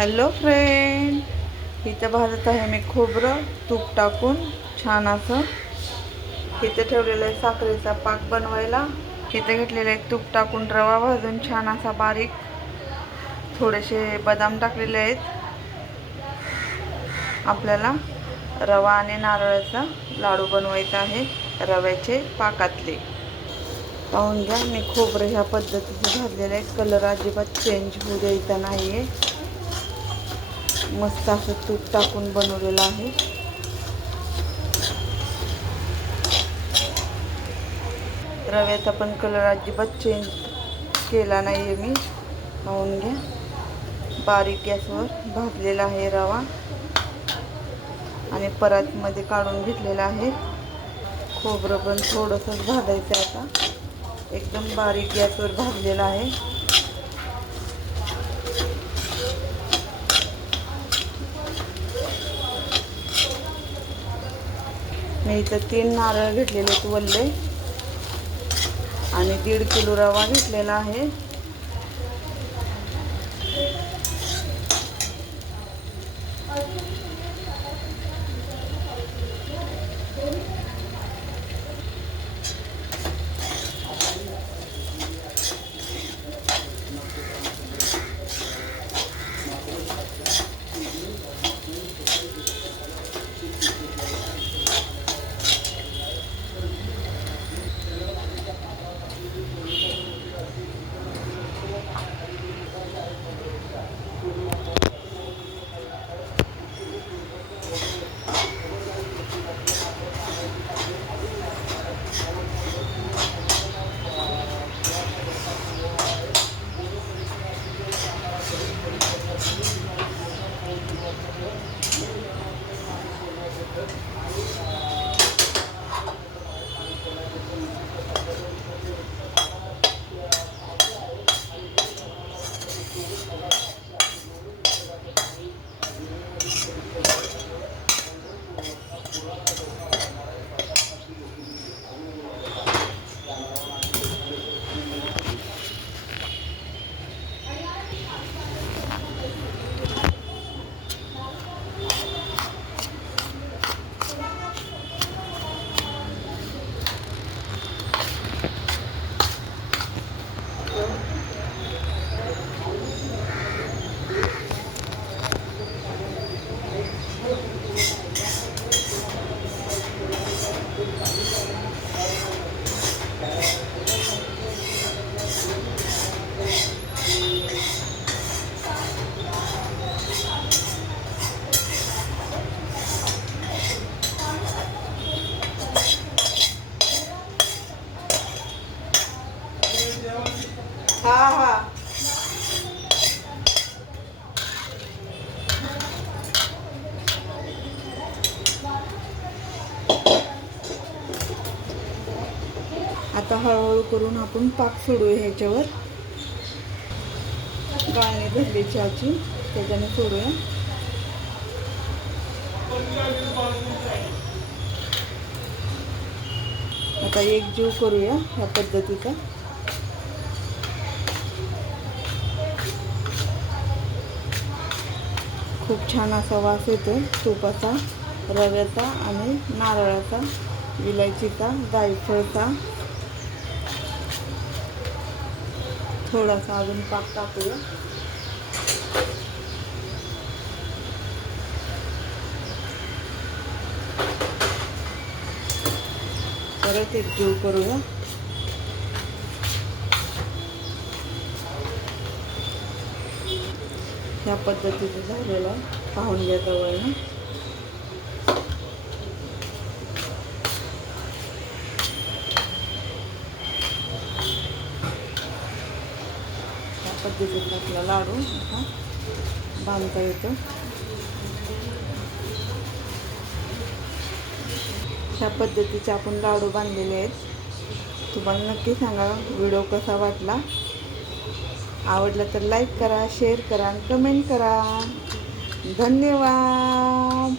Hello friend, इथं भाजत आहे मी खोबरं तूप टाकून छान असं. इथे ठेवलेलं आहे साखरेचा पाक बनवायला. इथे घेतलेलं आहे तूप टाकून रवा भाजून छान असा बारीक. थोडेसे बदाम टाकलेले आहेत. आपल्याला रवा आणि नारळाचा लाडू बनवायचा आहे, रव्याचे पाकातले. पाहून घ्या, मी खोबरं ह्या पद्धतीचे भाजलेलं आहे. कलर अजिबात चेंज होऊ द्यायचा नाही आहे. मस्त असं तूप टाकून बनवलेलं आहे. रव्याचा पण कलर अजिबात चेंज केला नाही आहे मी. पाहून घ्या, बारीक गॅसवर भाजलेला आहे रवा आणि परातीमध्ये काढून घेतलेला आहे. खोबरं पण थोडंसंच भाजायचं आहे आता. एकदम बारीक गॅसवर भाजलेला आहे. मी इथं 3 नारळ घेतलेले आहेत वल्ले आणि 1.5 किलो रवा घेतलेला आहे. हा हा आता हळूहळू करून आपण पाक सोडूया ह्याच्यावर. गाळणी भरली चहाची, त्याच्याने सोडूया. आता एक जीव करूया ह्या पद्धतीचा. खूप छान असा वास येतो तुपाचा, रव्याचा आणि नारळाचा, विलायचीचा, जायफळचा. थोडासा अजून पाक टाकूया. परत एक जीव करूया. ह्या पद्धतीचं झालेलं आहे. पाहून घ्या जवळनं. ह्या पद्धतीचा आपला लाडू असा बांधता येतो. ह्या पद्धतीचे आपण लाडू बांधलेले आहेत. तुम्हाला नक्की सांगा व्हिडिओ कसा वाटला. आवडला तर लाईक करा, शेअर करा आणि कमेंट करा. धन्यवाद.